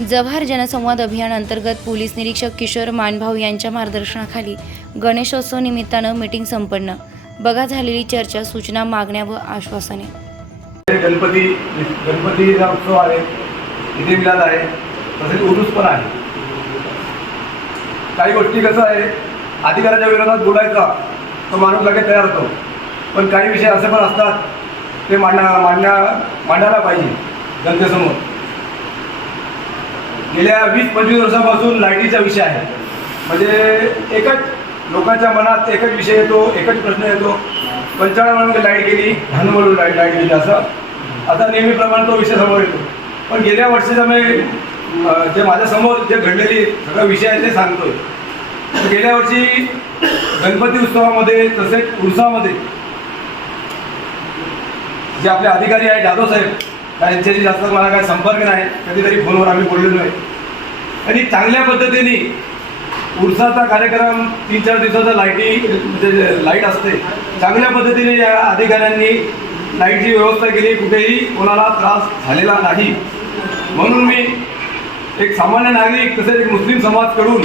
जव्हार जनसंवाद अभियान अंतर्गत पोलीस निरीक्षक किशोर मानभाऊ यांच्या मार्गदर्शनाखाली गणेशोत्सव निमित्तानं मीटिंग संपन्न. बघा झालेली चर्चा सूचना मागण्या व आश्वासने. गणपती गणपतीचा उत्सव आहे. इथे मिलाद आहे. तसेच उरूस पण आहे. काही गोष्टी कसं आहे अधिकाराच्या विरोधात बोलायचा तो माणूस लगेच तयार होतो. पण काही विषय असे पण असतात ते मांडा मांडण्या मांडायला पाहिजे जनतेसमोर. गेल्या वीस पंचवीस वर्षापासून लाईटीचा विषय आहे. म्हणजे एकच लोकांच्या मनात एकच विषय येतो एकच प्रश्न येतो. पंचाळा म्हणून लाइट गेली धन म्हणून लाइट लाइट गेली असं. आता नेहमीप्रमाणे तो विषय समोर येतो. पण गेल्या वर्षीचा मी जे माझ्यासमोर जे घडलेली सगळा विषय आहे ते सांगतोय. गेल्या वर्षी गणपती उत्सवामध्ये तसेच उर्सामध्ये जे आपले अधिकारी आहेत जाधव साहेब त्यांच्याशी जास्त मला काय संपर्क नाही. कधीतरी फोनवर आम्ही बोललेलो आहे. आणि चांगल्या पद्धतीने उर्साचा कार्यक्रम तीन चार दिवसाचा लाईटी म्हणजे लाइट असते. चांगल्या पद्धतीने या अधिकाऱ्यांनी लाईटची व्यवस्था केली. कुठेही कोणाला त्रास झालेला नाही. म्हणून मी एक सामान्य नागरिक तसेच एक मुस्लिम समाजकडून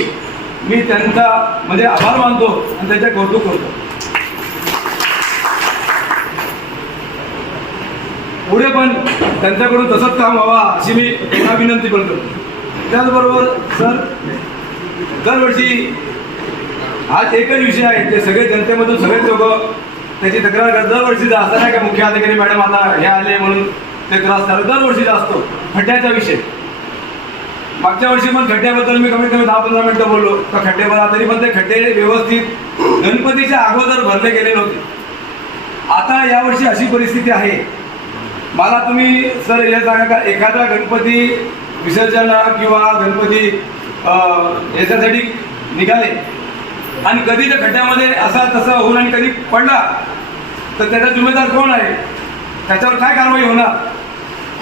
मी त्यांचा म्हणजे आभार मानतो आणि त्यांचे कौतुक करतो. पुढे पण त्यांच्याकडून तसंच काम व्हावा अशी मी पुन्हा विनंती पण करतो. त्याचबरोबर सर दरवर्षी आज एकच विषय आहे ते सगळे जनतेमधून सगळेच लोक त्याची तक्रार करतात. दरवर्षीचा असं नाही का मुख्य अधिकारी मॅडम आता हे आले म्हणून ते त्रास झाला. दरवर्षीचा असतो खड्ड्याचा विषय. मागच्या वर्षी पण खड्ड्याबद्दल मी कमीत कमी दहा पंधरा मिनिटं बोललो. तर खड्डे तरी पण ते खड्डे व्यवस्थित गणपतीच्या अगोदर भरले गेले नव्हते. आता यावर्षी अशी परिस्थिती आहे मला तुम्ही सर हे सांगा का एखादा गणपती विसर्जन किंवा गणपती याच्यासाठी निघाले आणि कधी त्या खड्ड्यामध्ये असा तसा होऊन आणि कधी पडला तर त्याचा जिम्मेदार कोण आहे? त्याच्यावर काय कारवाई होणार?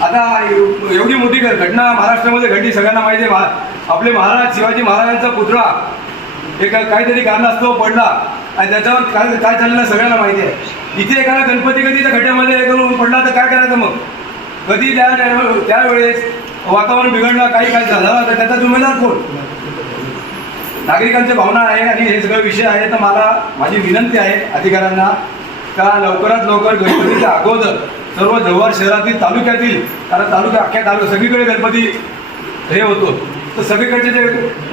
आता एवढी मोठी घटना महाराष्ट्रामध्ये घडली सगळ्यांना माहिती आहे महा- आपले महाराज शिवाजी महाराजांचा पुतळा एक काहीतरी कारणास्तव पडला. आणि त्याच्यावर काय काय चाललं सगळ्यांना माहिती आहे. इथे एखादा गणपती कधी त्या खड्ड्यामध्ये हे करून पडला तर काय करायचं मग? कधी त्या त्यावेळेस वातावरण बिघडलं काही काय झालं तर त्याचा जुमेदार कोण? नागरिकांच्या भावना आहे आणि हे सगळे विषय आहे. तर मला माझी विनंती आहे अधिकाऱ्यांना का लवकरात लवकर गणपतीच्या अगोदर सर्व जव्हार शहरातील तालुक्यातील कारण तालुक्या अख्ख्या तालुक्या सगळीकडे गणपती हे होतो. तर सगळीकडचे जे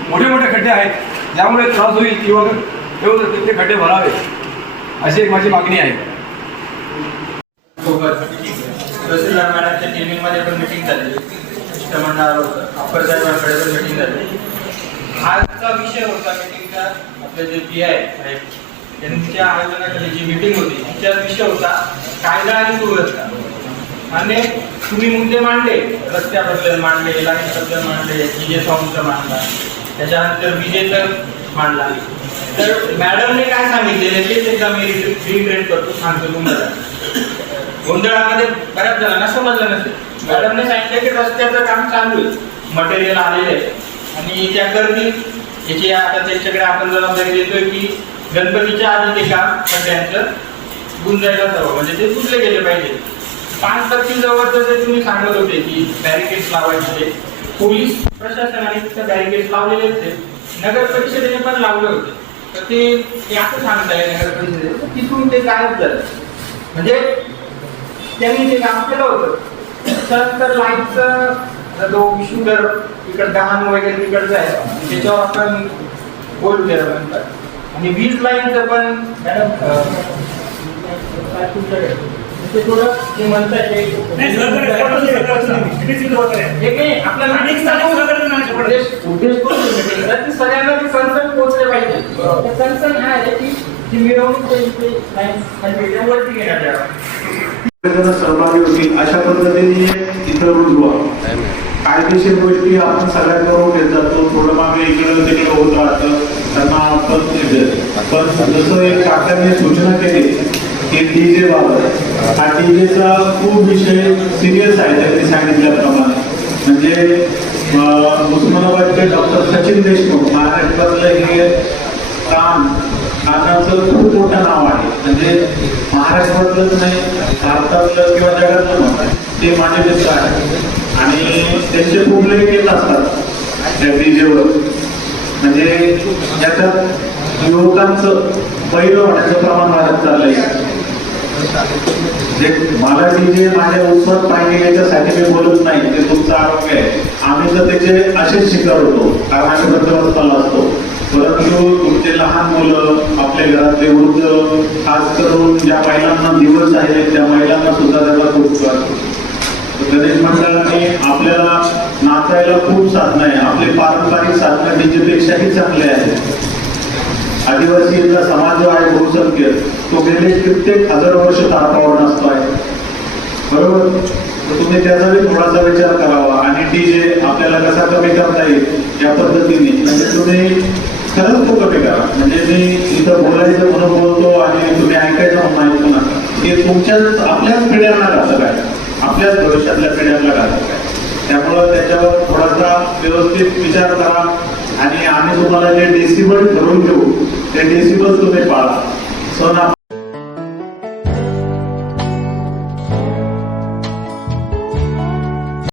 मोठे मोठे खड्डे आहेत ज्यामुळे त्रास होईल किंवा होतं ते- खड्डे भरावे. अशी एक माझी मागणी आहे. तहसीलदार मॅडमच्या टीमिंगमध्ये पण मिटिंग झाली. शिष्टमंडळ होतं. अप्पर साहेबांकडे पण मिटिंग झाली. आजचा विषय होता मिटिंगचा आपले जे पी आय आहेत त्यांच्या आयोजनाखाली जी मिटिंग होती तिचा विषय होता कायदा आणि सुव्यवस्था आणि तुम्ही मुद्दे मांडले रस्त्याबद्दल मांडले लाईटबद्दल मांडले डीजे सॉंगचं मांडला. त्याच्यानंतर विजेचं मांडला. तर मॅडमने काय सांगितलेलं तेच एकदा मी रिट्रेट करतो सांगतो तुम्हाला. गोंधळामध्ये बऱ्याच जणांना समजलं नसेल. मॅडमने सांगितलं की रस्त्याचं काम चालू आहे. मटेरियल आलेलं आहे. आणि त्या गर्दी याची आता त्यांच्याकडे आपण जबाबदारी देतोय की गणपतीच्या आधी ते काम सगळ्यांचं गुंजायला हवं म्हणजे ते पुजले गेले पाहिजे. पाच पक्षी जवळचं जे तुम्ही सांगत होते की बॅरिकेड्स लावायचे पोलीस प्रशासनाने बॅरिकेड्स लावलेले होते. नगर परिषदेने पण लावले होते. तर ते असं सांगताय नगर तर तिथून ते गायब झालं. म्हणजे त्यांनी ते काम केलं होतं. त्यानंतर लाईटचं जो शुगर इकडं दहान वगैरे तिकडचं आहे. त्याच्यावर आपण बोलू त्याला नंतर. आणि वीज लाईनचं पण मॅडम ते थोडं ते आपल्याला उद्देश सगळ्यांना पाहिजे कन्सर्न हा आहे की जी मिरवणूक आहे लाईन वरती घेण्यात यावं सहभागी होतील अशा पद्धतीने इथं रुजवा. कायदेशीर गोष्टी आपण सगळ्यांकडून घेत जातो. थोडं मागे इकडं तिकडे होत राहतं त्यांना आपण ते पण जसं एक काकांनी सूचना केली की डी जे बाबत हा डी जेचा खूप विषय सिरियस आहे त्यांनी सांगितल्याप्रमाणे. म्हणजे उस्मानाबादचे डॉक्टर सचिन देशमुख महाराष्ट्रातलं हे काम काकाचं खूप मोठं नाव आहे. म्हणजे महाराष्ट्रातलंच नाही भारतातलं किंवा जगातलं नाव आहे ते माझे मित्र आहे. आणि त्यांचे खूप लेख येत असतात त्या डीजेवर म्हणजे याच्यात युवकांचं पहिलं होण्याचं प्रमाण वाढत चाललंय. जे मला डीजे माझ्या उत्सवात पाहिजे याच्यासाठी मी बोलत नाही. ते तुमचं आरोग्य आहे. आम्ही तर त्याचे असेच शिकार होतो. कारण आम्ही बंदोबस्ताला असतो. परंतु मुलं आपल्या घरातले वृद्ध खास करून ज्या महिलांना दिवस आहेत त्या महिलांना सुद्धा त्याचा खूप त्रास गणेश मंडळाने आपल्याला नाचायला खूप साधनं आहे. आपले पारंपरिक साधनं डीजेपेक्षाही चांगले आहेत. आदिवासीचा समाज जो आहे बहुसंख्य तो गेले कित्येक हजार वर्ष तारपावर नसतो आहे. बरोबर? तर तुम्ही त्याचाही थोडासा विचार करावा. आणि डी जे आपल्याला कसा कमी करता येईल? या पद्धतीने. म्हणजे तुम्ही खरंच खूप कमी करा म्हणजे मी इथं बोलायचं म्हणून बोलतो आणि तुम्ही ऐकायचं म्हणून ऐकू नका हे तुमच्याच आपल्याच पिढ्यांना घातक आहे. आपल्याच भविष्यातल्या पिढ्यांना घातक आहे. त्यामुळं त्याच्यावर थोडासा व्यवस्थित विचार करा. आणि आम्ही तुम्हाला जे डेसिबल ठरवून घेऊ ते डेसिबल तुम्ही पाळा. सण